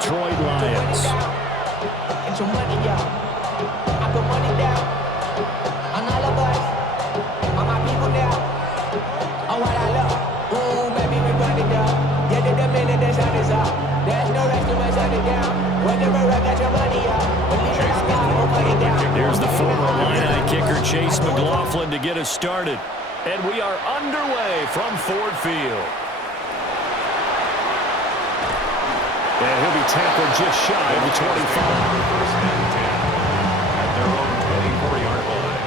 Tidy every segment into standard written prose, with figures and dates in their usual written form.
Detroit Lions. Get your money up. I put money down on all of us, on my people now. On what I love. Ooh, baby, we run it down. Yeah, the minute the sun is up. There's no rest to my shut it down. Whenever I got your money up, believe it or not, we'll put it down. Here's the former Illini kicker Chase McLaughlin to get us started. And we are underway from Ford Field. And he'll be tackled just shy of the 25. First and 10 at their own 24-yard line.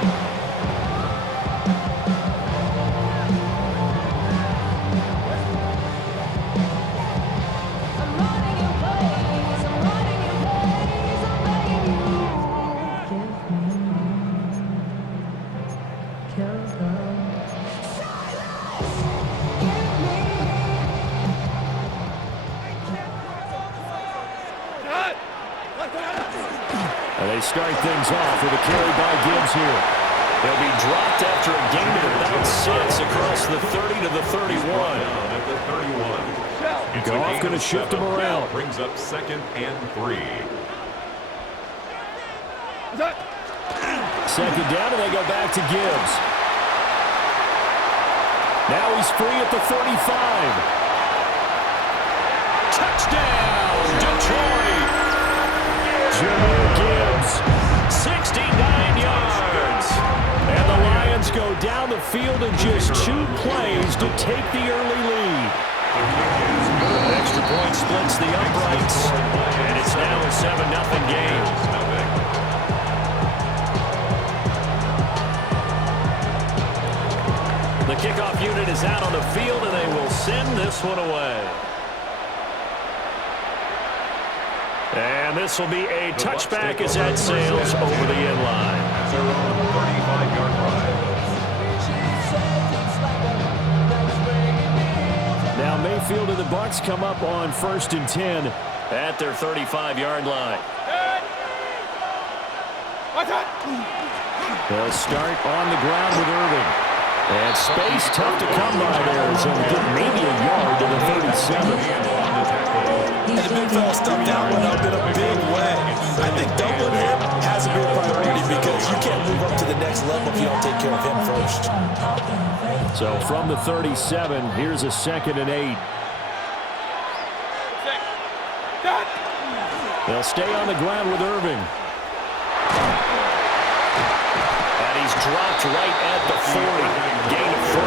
I'm running your ways, I'm running your ways, I'm begging you. Give me silence. Give me. And they start things off with a carry by Gibbs here. They'll be dropped after a gain of about 6 across the 30 to the 31. At the 31. Goff going to shift them around. Brings up 2nd and 3. Second down, and they go back to Gibbs. Now he's free at the 35. Touchdown, Detroit! Jimmy Gibbs, 69 yards. And the Lions go down the field in just 2 plays to take the early lead. Extra point splits the uprights, and it's now a 7-0 game. The kickoff unit is out on the field, and they will send this one away. And this will be a touchback as that sails over the end line. That's their own 35-yard line. Now Mayfield and the Bucs come up on 1st and 10 at their 35-yard line. They'll start on the ground with Irving. And space tough to come by there as he'll get maybe a yard to the 37. And the big fella stumped that one up in a big way. I think doubling him has to be a priority because you can't move up to the next level if you don't take care of him first. So from the 37, here's a 2nd and 8. They'll stay on the ground with Irving. And he's dropped right at the 40. Gain of 3.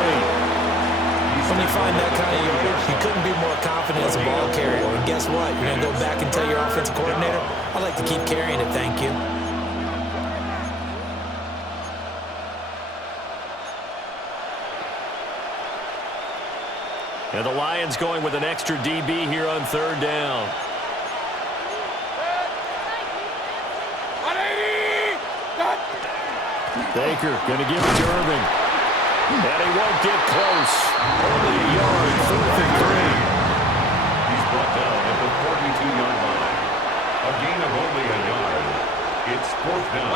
When you find that kind of yardage, you couldn't be more confident as a ball carrier. And guess what? You're going to go back and tell your offensive coordinator, I'd like to keep carrying it, thank you. And the Lions going with an extra DB here on 3rd down. Baker going to give it to Irving. And he won't get close. Only a yard, 4th and 3. He's brought down at the 42-yard line. A gain of only a yard. It's 4th down.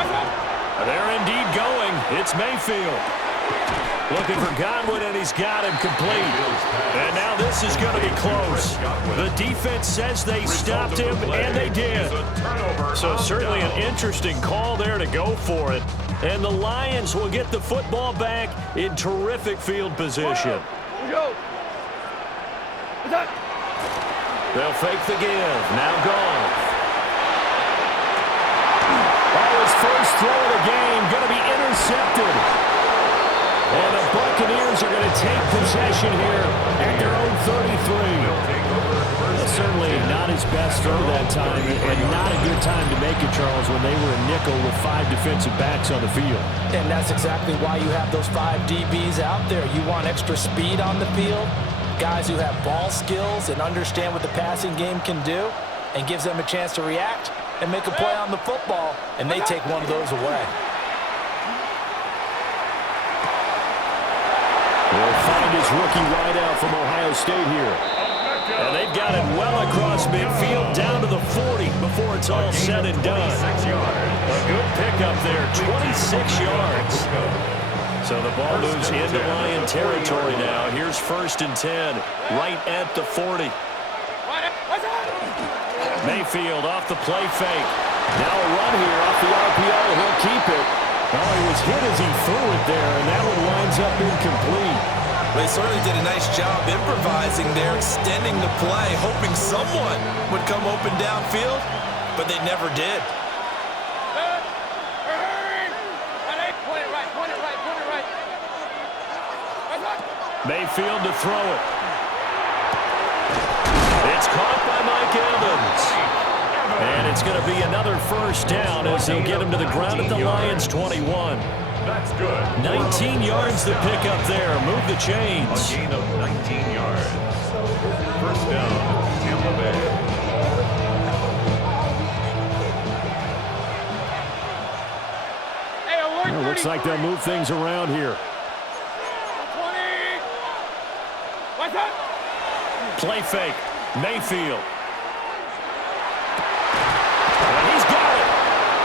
They're indeed going. It's Mayfield. Looking for Godwin, and he's got him complete. And now this is going to be close. The defense says they stopped him, and they did. So certainly an interesting call there to go for it. And the Lions will get the football back in terrific field position. They'll fake the give. Now Goff. His first throw of the game going to be intercepted. And the Buccaneers are going to take possession here at their own 33. Certainly not his best throw that time, and not a good time to make it, Charles, when they were a nickel with 5 defensive backs on the field. And that's exactly why you have those 5 DBs out there. You want extra speed on the field, guys who have ball skills and understand what the passing game can do, and gives them a chance to react and make a play on the football, and they take one of those away. They'll find his rookie wideout from Ohio State here. And they've got it well across midfield down to the 40 before it's all said and done. A good pickup there, 26 yards. So the ball moves into Lion territory now. Here's 1st and 10, right at the 40. Mayfield off the play fake. Now a run here off the RPO. He'll keep it. Oh, he was hit as he threw it there, and that one winds up incomplete. They certainly did a nice job improvising there, extending the play, hoping someone would come open downfield, but they never did. Mayfield to throw it. It's caught by Mike Evans. And it's going to be another first down as they'll get him to the ground at the Lions' 21. That's good. 19 yards to pick up there. Move the chains. A gain of 19 yards. First down, Tampa Bay. Well, looks like they'll move things around here. Play fake. Mayfield. And he's got it.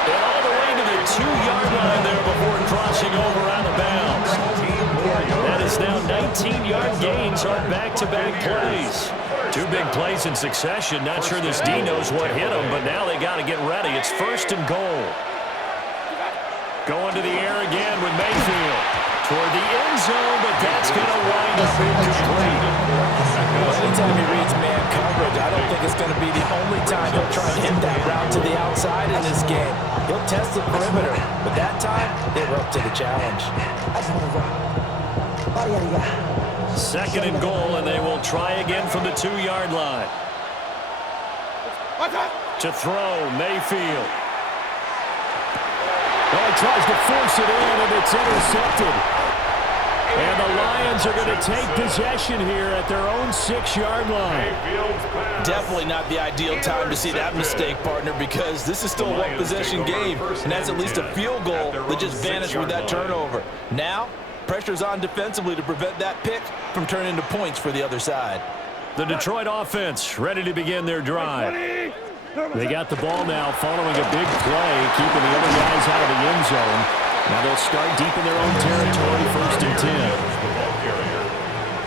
And all the way to the 2-yard line there before crossing over out of bounds. That is now 19-yard gains on back-to-back plays. 2 big plays in succession. Not sure this D knows what hit him, but now they got to get ready. It's first and goal. Going to the air again with Mayfield. Toward the end zone, but that's going to wind up incomplete. Well, anytime he reads man coverage, I don't think it's going to be the only time he'll try and hit that route to the outside in this game. He'll test the perimeter, but that time, they were up to the challenge. Second and goal, and they will try again from the 2-yard line. To throw, Mayfield. Well, he tries to force it in, and it's intercepted. And the Lions are going to take possession here at their own 6-yard line. Definitely not the ideal time to see that mistake, partner, because this is still a one-possession game, and that's at least a field goal that just vanished with that turnover. Now, pressure's on defensively to prevent that pick from turning into points for the other side. The Detroit offense ready to begin their drive. They got the ball now following a big play, keeping the other guys out of the end zone. Now they'll start deep in their own territory, first and 10.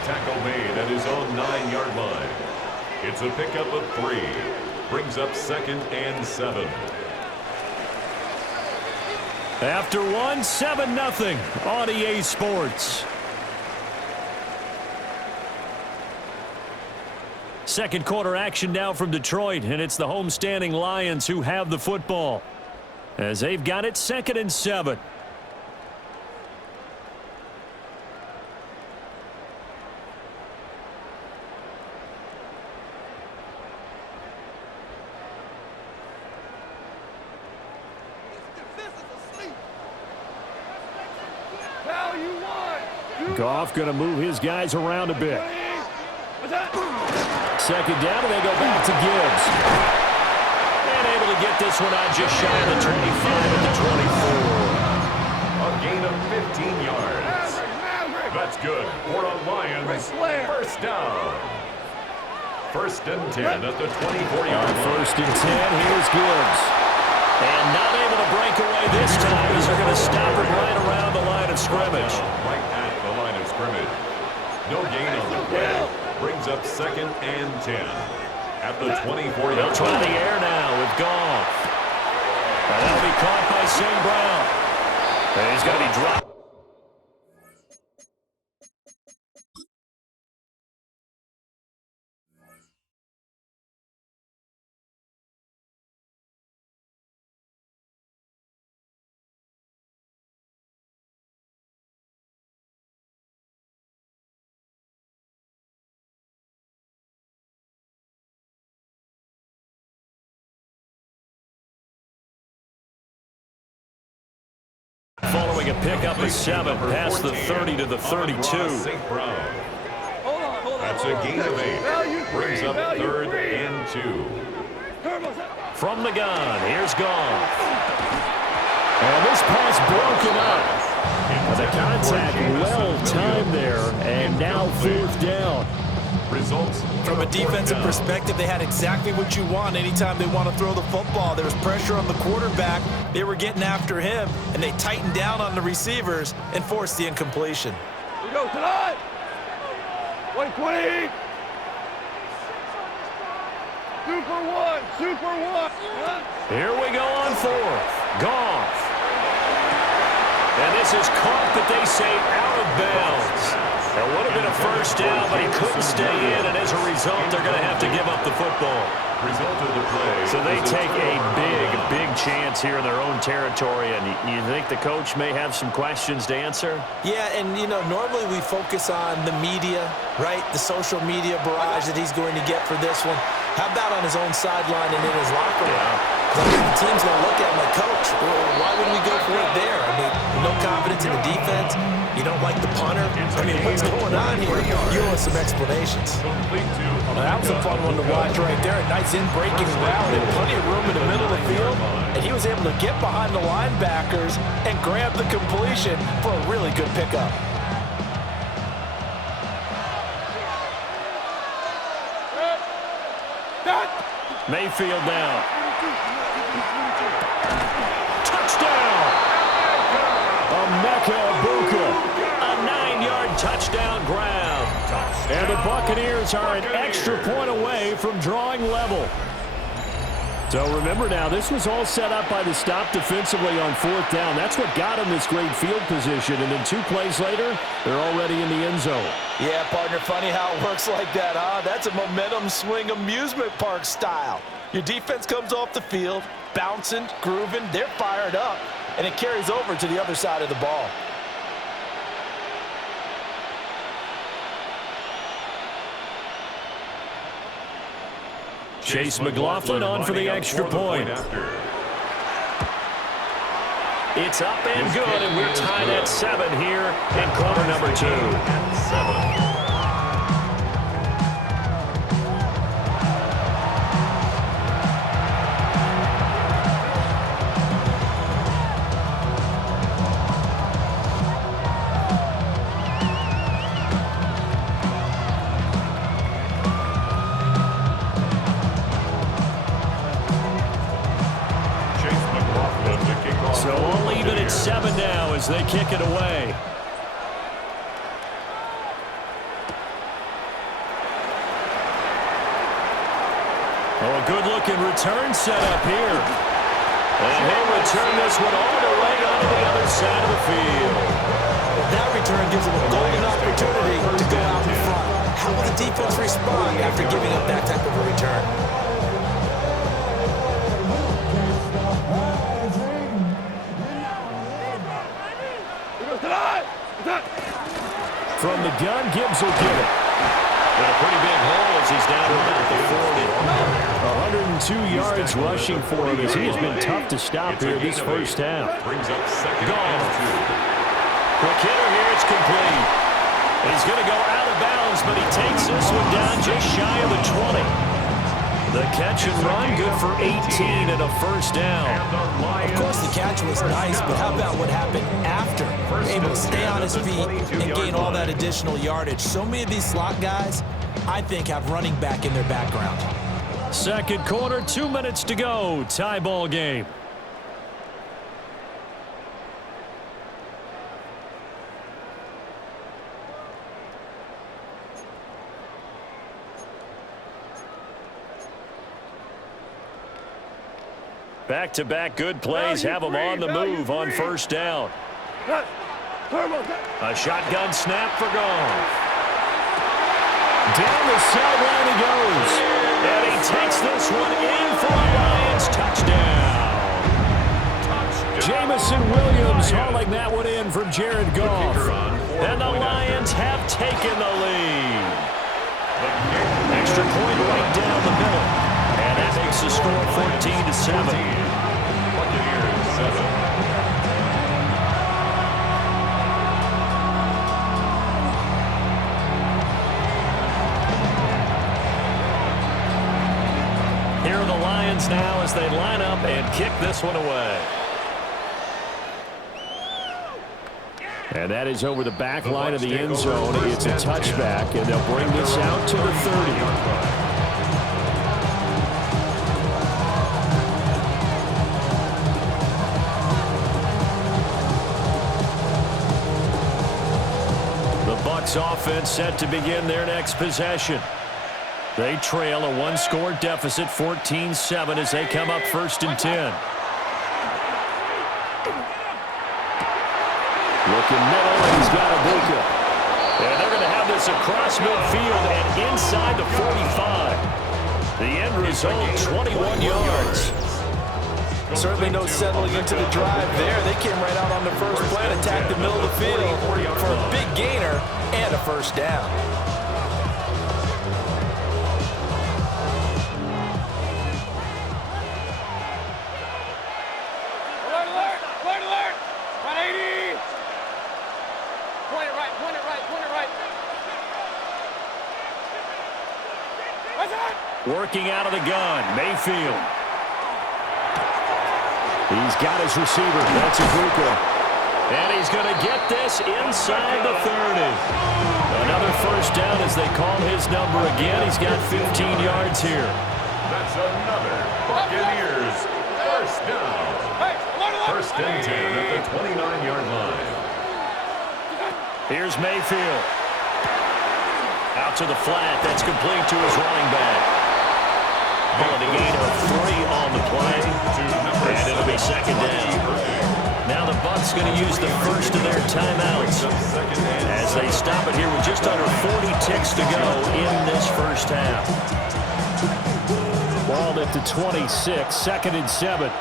Tackle made at his own 9-yard line. It's a pickup of 3. Brings up second and 7. After 1, 7-0 on EA Sports. Second quarter action now from Detroit, and it's the homestanding Lions who have the football as they've got it second and 7. Goff going to move his guys around a bit. Second down, and they go back to Gibbs. And able to get this one out just shy of the 25 at the 24. A gain of 15 yards. That's good for the Lions. First down. First and 10 at the 24-yard line. First and 10, here's Gibbs. And not able to break away this time as they're going to stop him right around the line of scrimmage. Right at the line of scrimmage. No gain on the play. Brings up second and 10 at the 24-yard line. They'll try the air now with Goff. And that'll be caught by St. Brown. And he's going to be dropped. Following a pickup of 7 past the 30 to the 32. St. Brown. That's a gain of 8. Brings up third and 2. From the gun, here's Goff. And this pass broken up. The contact well timed there, and now fourth down. Results From a defensive perspective, they had exactly what you want anytime they want to throw the football. There was pressure on the quarterback. They were getting after him, and they tightened down on the receivers and forced the incompletion. We go tonight. 2020. Here we go on fourth. Goff. And this is caught, but they say out of bounds. It would have been a first down, but he couldn't stay in, and as a result, they're going to have to give up the football. Result of the play. So they take a big chance here in their own territory, and you think the coach may have some questions to answer? Yeah, and, you know, normally we focus on the media, right? The social media barrage that he's going to get for this one. How about on his own sideline and in his locker room? I mean, the team's going to look at him like, Coach, why wouldn't we go for it there? I mean, no confidence in the defense. You don't like the punter. I mean, what's going on here? You owe us some explanations. Well, that was a fun one to watch right there. A nice in-breaking route and plenty of room in the middle of the field. And he was able to get behind the linebackers and grab the completion for a really good pickup. Mayfield down. Touchdown! Emeka Egbuka. A 9-yard touchdown grab. And the Buccaneers are an extra point away from drawing level. So remember now, this was all set up by the stop defensively on fourth down. That's what got them this great field position. And then 2 plays later, they're already in the end zone. Yeah, partner, funny how it works like that, huh? That's a momentum swing amusement park style. Your defense comes off the field, bouncing, grooving, they're fired up, and it carries over to the other side of the ball. Chase McLaughlin on for the extra point. It's up and good, and we're tied at 7 here in quarter number 2. So we'll leave it at 7 now as they kick it away. Oh, a good-looking return set up here. And he'll return this one all the way onto the other side of the field. That return gives them a golden opportunity to go out in front. How will the defense respond after giving up that type of a return? From the gun, Gibbs will get it. And a pretty big hole as he's down to about the 40. 102 yards rushing for him as he has been tough to stop here this first half. Brings up second Gone. and 2. Quick hitter here, it's complete. He's going to go out of bounds, but he takes this one down just shy of the 20. The catch and run, good for 18 and a first down. Of course, the catch was nice, but how about what happened after? Able to stay on his feet and gain all that additional yardage. So many of these slot guys, I think, have running back in their background. Second quarter, 2 minutes to go. Tie ball game. Back-to-back good plays have them on the move on first down. A shotgun snap for Goff. Down the sideline he goes. And he takes this one in for a Lions touchdown. Jamison Williams hauling that one in from Jared Goff. And the Lions have taken the lead. Extra point right down the middle. And that makes the score 14-7. Buccaneers 7. Here are the Lions now as they line up and kick this one away. And that is over the back line of the end zone. It's a touchback, and they'll bring this out to the 30. Bucs offense set to begin their next possession. They trail a one-score deficit, 14-7, as they come up 1st and 10. Looking middle, and he's got Ibuka. And they're going to have this across midfield and inside the 45. The end result, 21 yards. Certainly no settling into the drive there. They came right out on the first play and attacked the middle of the field for a big gainer and a first down. Working out of the gun, Mayfield. He's got his receiver. That's Ibuka. And he's going to get this inside the 30. Another first down as they call his number again. He's got 15 yards here. That's another Buccaneers first down. First and 10 at the 29-yard line. Here's Mayfield. Out to the flat. That's complete to his running back. Pulling a gain of 3 on the play. And it'll be second down. Now the Bucs going to use the first of their timeouts as they stop it here with just under 40 ticks to go in this first half. Ball at the 26, 2nd and 7.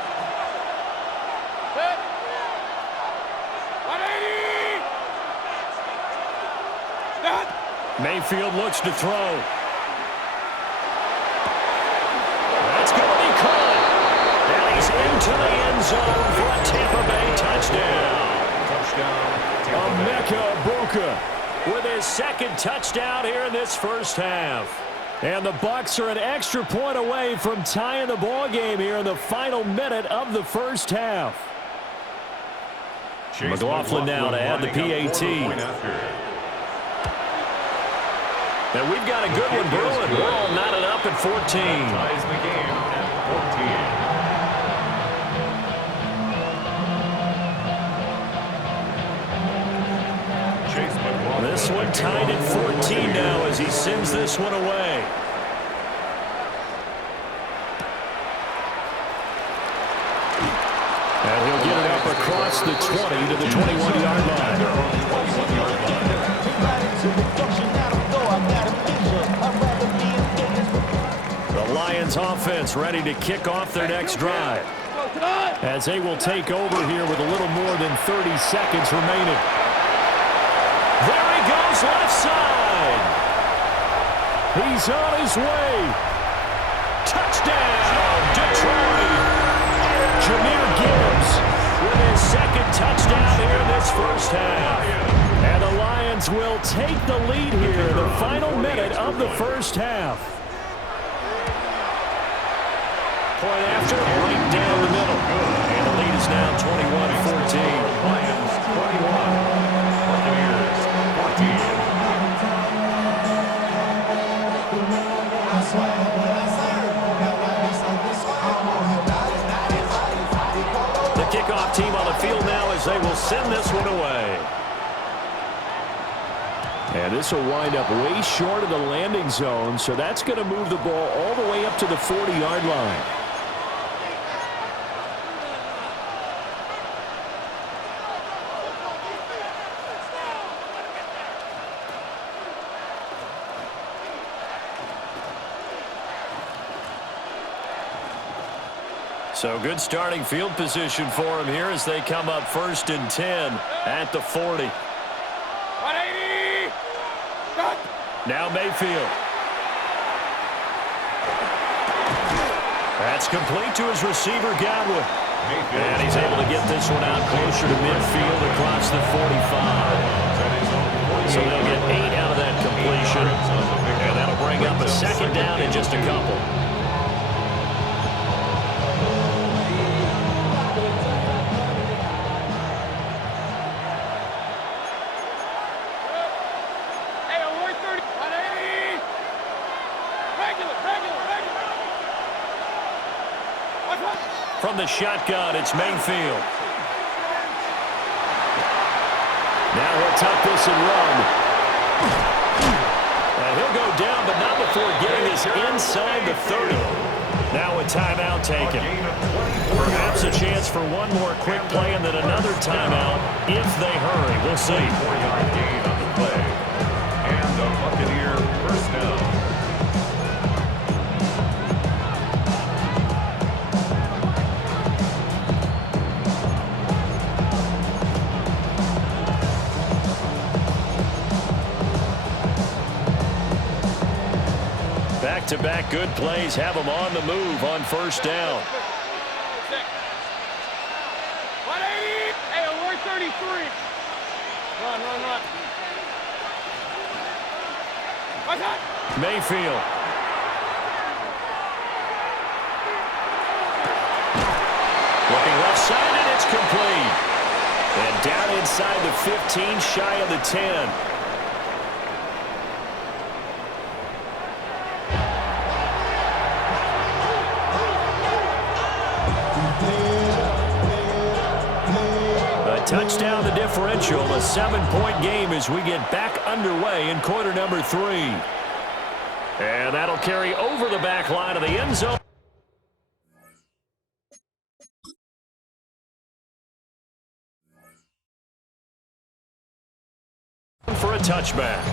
Mayfield looks to throw. That's going to be caught. And he's into the end zone for a Tampa Bay touchdown. Emeka Ibuka with his second touchdown here in this first half. And the Bucs are an extra point away from tying the ball game here in the final minute of the first half. McLaughlin now to add the PAT. And we've got a good one brewing. We're all knotted up at 14. Ties the game at 14. This one tied at 14 now as he sends this one away. And he'll get it up across the 20 to the 21-yard line. The Lions offense ready to kick off their next drive as they will take over here with a little more than 30 seconds remaining. There he goes, left side. He's on his way. Touchdown, Detroit. Jahmyr Gibbs with his second touchdown here in this first half. And the Lions will take the lead here in the final minute of the first half. Point after, right down the middle. And the lead is now 21-14. Lions 21, Buccaneers 14. The kickoff team on the field now as they will send this one away. And this will wind up way short of the landing zone, so that's going to move the ball all the way up to the 40-yard line. So good starting field position for him here as they come up 1st and 10 at the 40. 180! Now Mayfield. That's complete to his receiver, Godwin. And he's able to get this one out closer to midfield across the 45. So they'll get 8 out of that completion. And that'll bring up a second down in just a couple. From the shotgun, it's Mayfield. Now he'll tuck this and run. And he'll go down, but not before getting his is inside the 30. Now a timeout taken. Perhaps a chance for one more quick play and then another timeout if they hurry. We'll see. 4-yard gain on the play. And the Buccaneer first down. Back-to-back good plays have them on the move on first down. 180. Hey, we're 33. Run. What's that? Mayfield. Looking left side, and it's complete. And down inside the 15, shy of the 10. Touchdown the differential, a 7-point game as we get back underway in quarter number 3. And that'll carry over the back line of the end zone. For a touchback.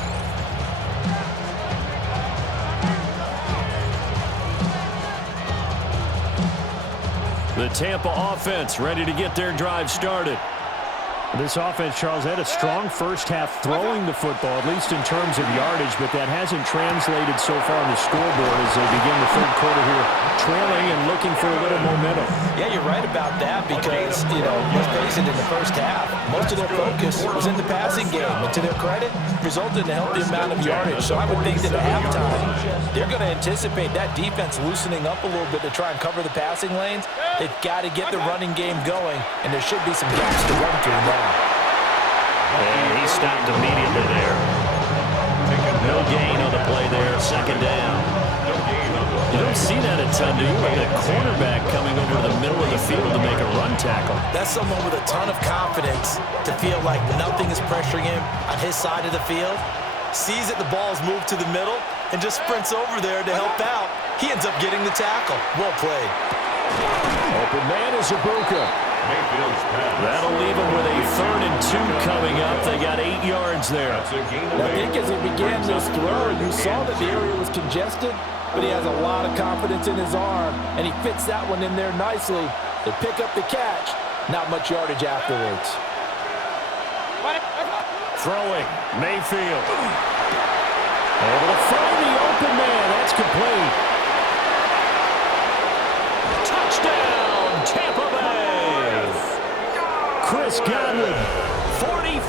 The Tampa offense ready to get their drive started. This offense, Charles, had a strong first half throwing the football, at least in terms of yardage, but that hasn't translated so far on the scoreboard as they begin the third quarter here, trailing and looking for a little momentum. Yeah, you're right about that because, let's face it, in the first half, most of their focus was in the passing game. And to their credit, resulted in a healthy amount of yardage. So I would think that at halftime, they're going to anticipate that defense loosening up a little bit to try and cover the passing lanes. They've got to get the running game going, and there should be some gaps to run through now. And he stopped immediately there. No gain on the play there, second down. You don't see that a ton, do you? Like a cornerback coming over to the middle of the field to make a run tackle. That's someone with a ton of confidence to feel like nothing is pressuring him on his side of the field. Sees that the ball's moved to the middle and just sprints over there to help out. He ends up getting the tackle. Well played. Open man is Ibuka. That'll leave him with a 3rd and 2 coming up. They got 8 yards there. I think as he began this throw, you saw that the area was congested, but he has a lot of confidence in his arm, and he fits that one in there nicely. They pick up the catch. Not much yardage afterwards. Throwing, Mayfield. Able to find the open man. That's complete. Touchdown, Tampa Bay. Chris Godwin, 45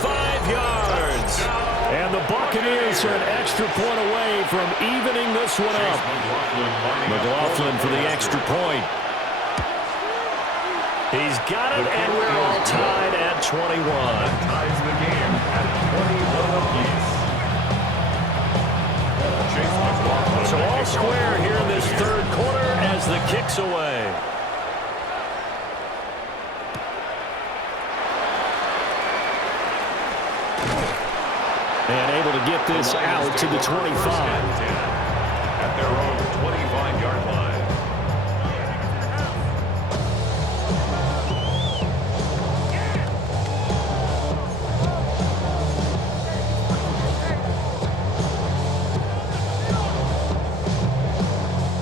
yards. And the Buccaneers are an extra point away from evening this one up. McLaughlin for the extra point. He's got it, and we're all tied at 21. Ties the game at 21 apiece. So all square here in this third quarter as the kick's away. And able to get this out to the 25. At their own 25-yard line.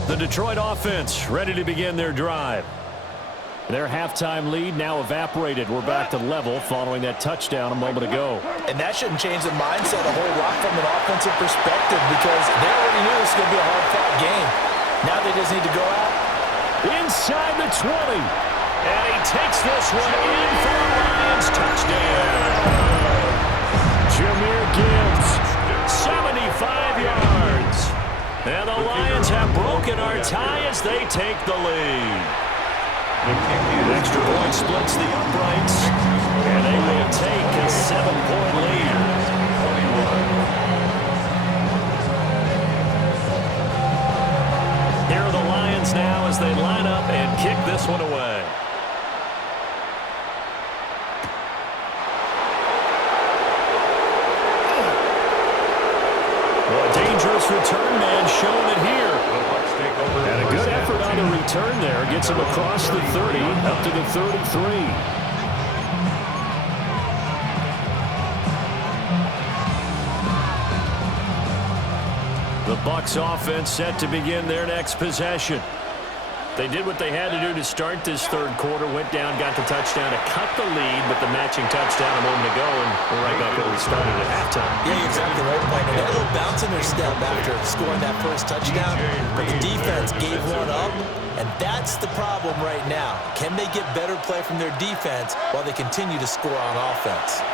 The Detroit offense ready to begin their drive. Their halftime lead now evaporated. We're back to level following that touchdown a moment ago. And that shouldn't change the mindset a whole lot from an offensive perspective because they already knew this was going to be a hard-fought game. Now they just need to go out. Inside the 20. And he takes this one in for a Lions touchdown. Jahmyr Gibbs, 75 yards. And the Lions have broken our tie as they take the lead. Extra point splits the uprights, and they will take a 7-point lead. Here are the Lions now as they line up and kick this one away. Well, a dangerous return man showing it here. in there. Gets him across the 30, up to the 33. The Bucs offense set to begin their next possession. They did what they had to do to start this third quarter, went down, got the touchdown to cut the lead, but the matching touchdown a moment ago, and we're right back where we started at halftime. Yeah, you're exactly right, Mike. They had a little bounce in their step after scoring that first touchdown, but the defense gave one up, and that's the problem right now. Can they get better play from their defense while they continue to score on offense?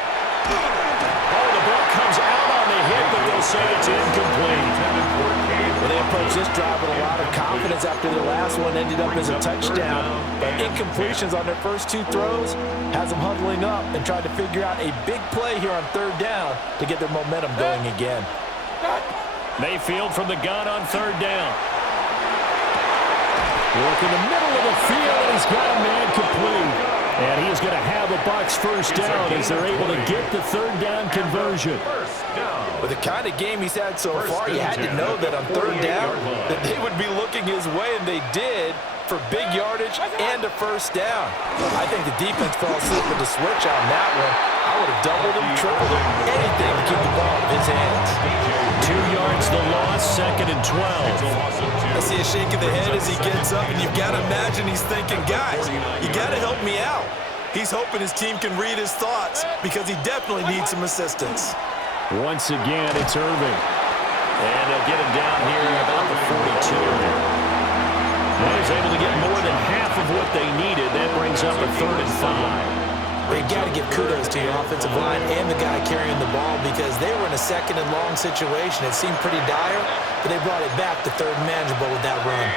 Oh, the ball comes out on the hit, but they'll say it's incomplete. Well, they approached this drive with a lot of confidence after their last one ended up as a touchdown. But incompletions on their first two throws has them huddling up and trying to figure out a big play here on third down to get their momentum going again. Mayfield from the gun on third down. Work in the middle of the field, and he's got a man complete. And he is going to have a Bucs first down as they're able to get the third down conversion. With the kind of game he's had so far, you had to know that on third down that they would be looking his way, and they did, for big yardage and a first down. I think the defense fell asleep with the switch on that one. I would have doubled him, tripled him, anything to keep the ball in his hands. 2 yards the loss, 2nd and 12. I see a shake of the head as he gets up, and you've got to imagine he's thinking, guys, you got to help me out. He's hoping his team can read his thoughts because he definitely needs some assistance. Once again, it's Irving. And they'll get him down here about the 42. He was able to get more than half of what they needed. That brings up a 3rd and 5. They've got to give kudos to your offensive line and the guy carrying the ball because they were in a 2nd and long situation. It seemed pretty dire, but they brought it back to 3rd and manageable with that run.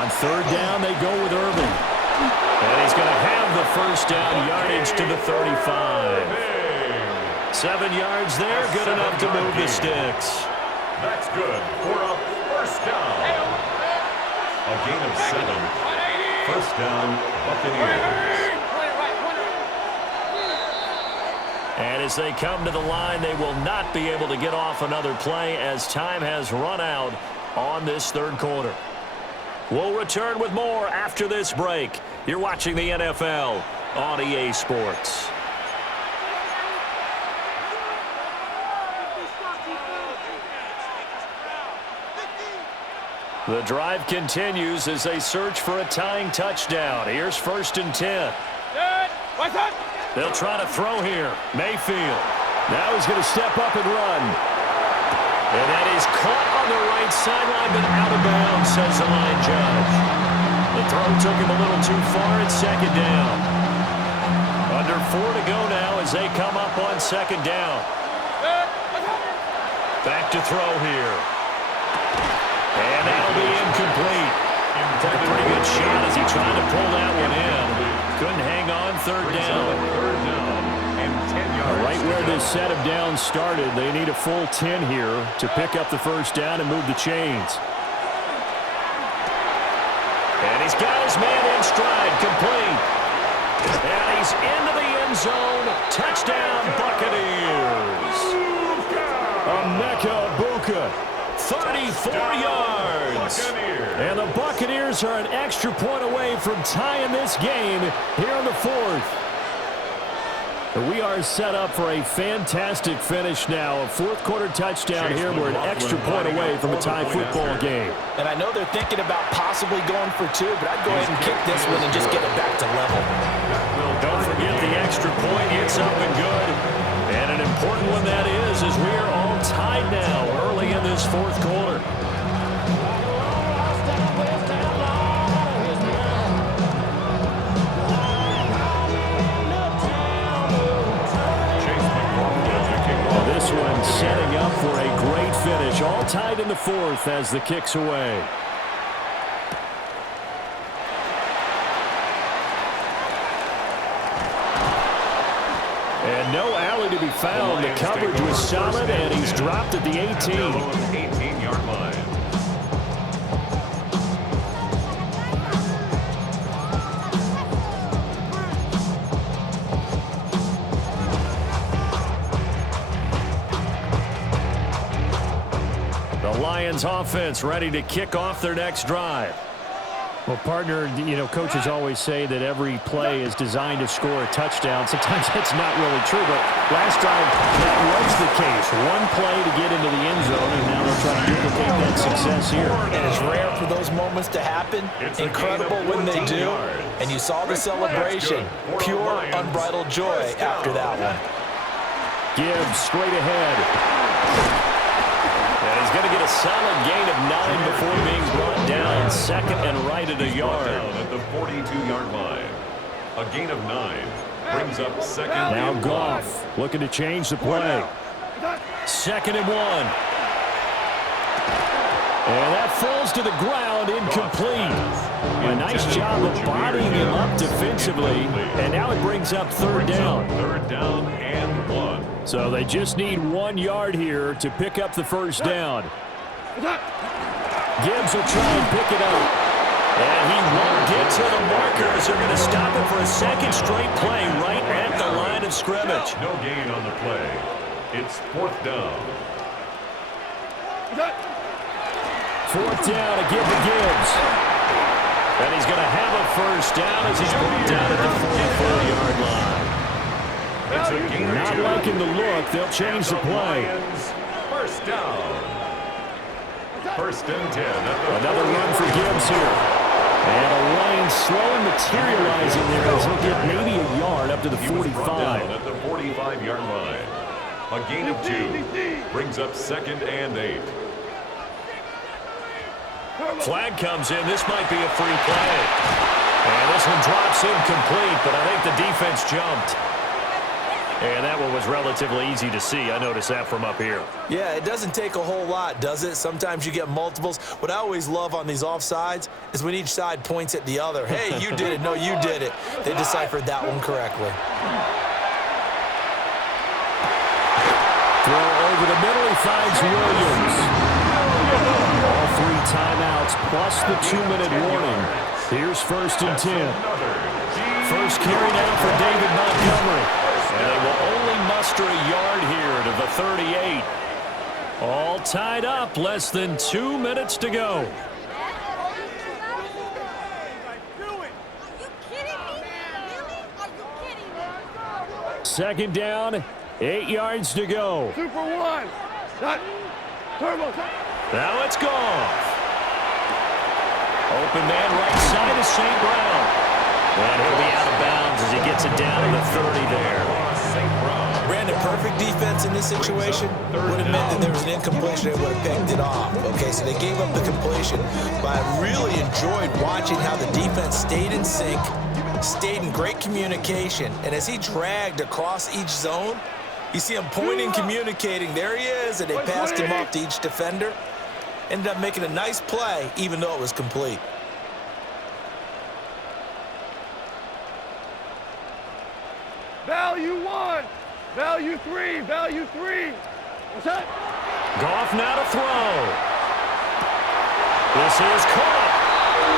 On third down, they go with Irving. And he's going to have the first down, yardage to the 35. 7 yards there, good enough to move the sticks. That's good for a first down. A gain of 7. First down, Buccaneers. And as they come to the line, they will not be able to get off another play as time has run out on this third quarter. We'll return with more after this break. You're watching the NFL on EA Sports. The drive continues as they search for a tying touchdown. Here's 1st and 10. They'll try to throw here. Mayfield. Now he's going to step up and run. And that is caught on the right sideline, but out of bounds, says the line judge. The throw took him a little too far. It's 2nd down. Under 4 to go now as they come up on 2nd down. Back to throw here. And that'll be incomplete. Took a pretty good shot as he tried to pull that one in. Couldn't hang on 3rd down. Right where this set of downs started, they need a full 10 here to pick up the first down and move the chains. And he's got his man in stride, complete. And he's into the end zone. Touchdown, Buccaneers. Emeka Egbuka. 34 yards. And the Buccaneers are an extra point away from tying this game here in the 4th. We are set up for a fantastic finish now. A 4th quarter touchdown here. We're an extra point away from a tie football game. And I know they're thinking about possibly going for 2, but I'd go ahead and kick this one and just get it back to level. Don't forget the extra point. It's up and good. And an important one that is as we are all tied now early in this 4th quarter. This one setting up for a great finish. All tied in the 4th as the kick's away. And no alley to be found. The coverage was solid, and he's dropped at the 18. 18-yard line. The Lions offense ready to kick off their next drive. Well, partner, you know, coaches always say that every play is designed to score a touchdown. Sometimes that's not really true, but last drive, that was the case. One play to get into the end zone, and now they'll try to duplicate that success here. And it's rare for those moments to happen. Incredible when they do. And you saw the celebration. Pure, unbridled joy after that one. Gibbs straight ahead. And he's going to get a solid gain of 9 before being brought down. Second and right at a yard. Down at the 42-yard line. A gain of 9 brings up second. Now and Goff looking to change the play. Second and 1. And that falls to the ground, incomplete. A nice job of bodying him up defensively. And now it brings up third down. Third down and 1. So they just need 1 yard here to pick up the first down. Gibbs will try and pick it up. And he won't get to the markers. They're going to stop him for a second straight play right at the line of scrimmage. No gain on the play. It's fourth down. Fourth down to give to Gibbs. And he's going to have a first down as he's brought down at the 44-yard line. It's a gain of Not 2. liking the look. They'll change the play. Lions, first down. First and 10 at the Another run for Gibbs here. And a line slow and materializing there as he'll get maybe a yard up to the He was brought down 45. at the 45-yard line. A gain of 2 brings up second and 8. Flag comes in. This might be a free play. And this one drops incomplete, but I think the defense jumped. And that one was relatively easy to see. I noticed that from up here. Yeah, it doesn't take a whole lot, does it? Sometimes you get multiples. What I always love on these offsides is when each side points at the other. Hey, you did it. No, you did it. They deciphered that one correctly. Throw over the middle. He finds Williams. All 3 timeouts plus the 2-minute warning. Here's first and 10. First carry now for David Montgomery. And they will only muster a yard here to the 38. All tied up. Less than 2 minutes to go. Second down, 8 yards to go. Super one. Dot. Turbo. Now it's Goff. Open man right side of St. Brown. And he'll be out of bounds as he gets it down to the 30 there. Brandon, perfect defense in this situation would have meant that there was an incompletion. They would have picked it off. Okay, so they gave up the completion. But I really enjoyed watching how the defense stayed in sync, stayed in great communication. And as he dragged across each zone, you see him pointing, communicating. There he is, and they passed him off to each defender. Ended up making a nice play, even though it was complete. Value 1. Value 3. Value 3. What's that? Goff now to throw. This is caught.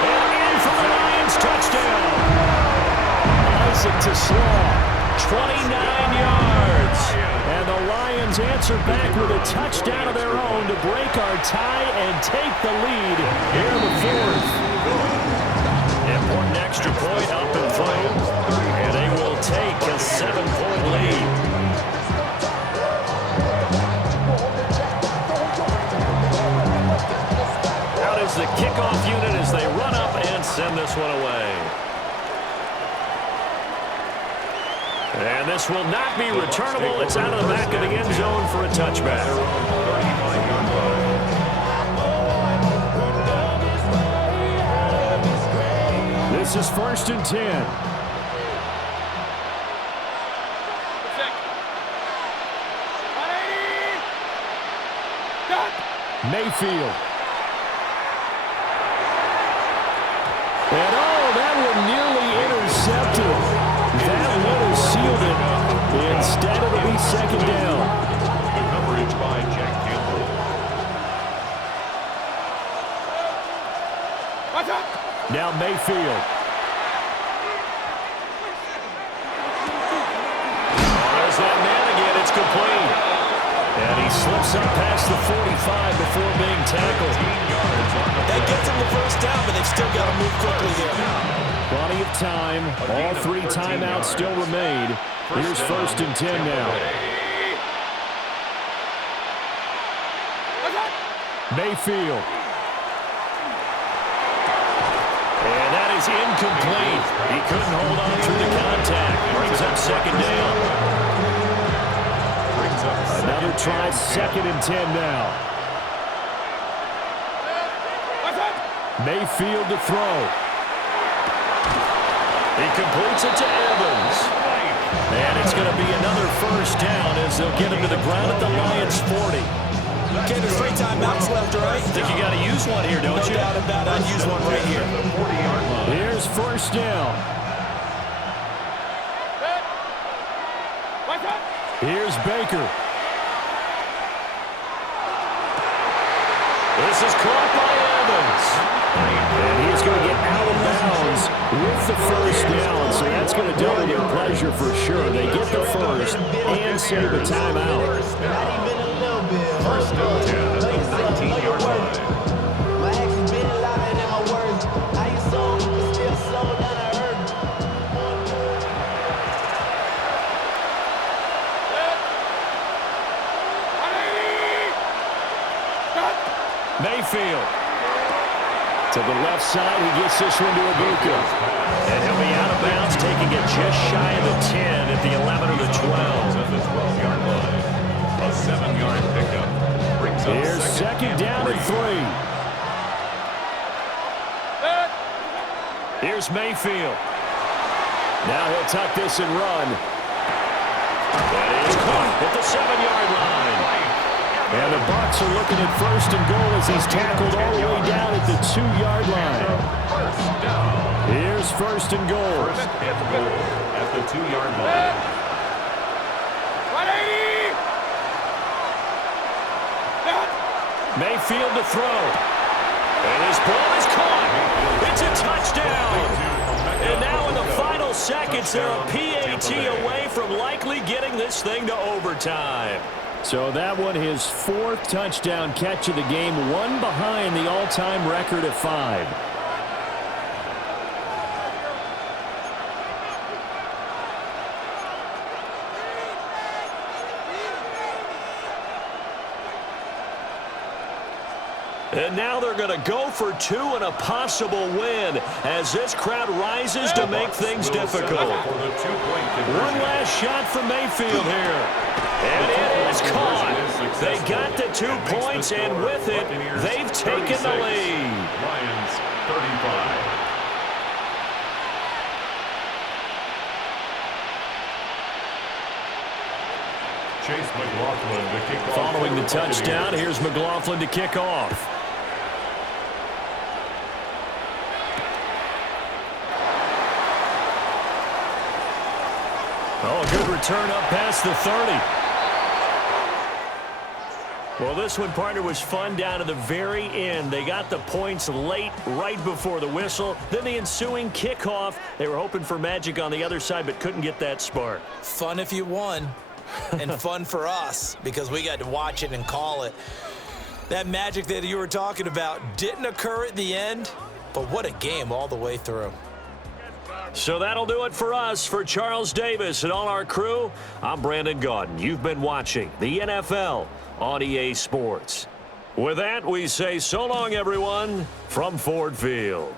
And in for the Lions touchdown. Isaac to Slaw, 29 yards. And the Lions answer back with a touchdown of their own to break our tie and take the lead here in the fourth. Important extra point up in front. And they will take a 7-point lead. Out is the kickoff unit as they run up and send this one away. And this will not be returnable. It's out of the back of the end zone for a touchback. This is first and 10. Mayfield. And oh, that one nearly intercepted. That would have sealed it. Instead, it'll be second down. The coverage by Jack Campbell. Now Mayfield. There's that man again. It's complete. And And he slips up past the 45 before being tackled. That gets him the first down, but they've still got to move quickly here. Plenty of time. All 3 timeouts still remain. Here's 1st and 10 now. Mayfield. And that is incomplete. He couldn't hold on through the contact. Brings up 2nd down. Another try, 2nd and 10 now. Mayfield to throw. He completes it to Evans. And it's going to be another 1st down as they'll get him to the ground at the Lions' 40. Okay, there's 3 timeouts left, right? I think you got to use one here, don't you? No doubt about it. I'd use one right here. Here's 1st down. Here's Baker. This is caught by Evans. And he's going to get out of bounds with the 1st down, so that's going to double their pleasure for sure. They get the 1st and save a timeout. 1st and 10 at the 19-yard line. My actions been louder than my words. I ain't sold, but still sold down I heard. Mayfield. To the left side, he gets this one to Abuka. And he'll be out of bounds, taking it just shy of the 10 at the 11 or the 12. At the 12-yard line. A 7-yard pickup. Brings up Here's 2nd down and 3. Here's Mayfield. Now he'll tuck this and run. That is caught at the 7-yard line. And the Bucs are looking at 1st and goal as he's tackled all the way down at the 2-yard line. Here's 1st and goal. 1st and goal at the 2-yard line. Mayfield to throw. And his ball is caught. It's a touchdown. And now in the final seconds, they're a PAT away from likely getting this thing to overtime. So that one, his 4th touchdown catch of the game, one behind the all-time record of 5. And now they're going to go for 2 and a possible win as this crowd rises to make things difficult. One last shot from Mayfield here. And it is caught. They got the 2 points, and with it, they've taken the lead. Lions 35. Chase McLaughlin to kick off. Following the touchdown, here's McLaughlin to kick off. Oh, good return up past the 30. Well, this one, partner, was fun down to the very end. They got the points late, right before the whistle. Then the ensuing kickoff. They were hoping for magic on the other side, but couldn't get that spark. Fun if you won, and fun for us because we got to watch it and call it. That magic that you were talking about didn't occur at the end, but what a game all the way through. So that'll do it for us. For Charles Davis and all our crew, I'm Brandon Gaudin. You've been watching the NFL on EA Sports. With that, we say so long, everyone, from Ford Field.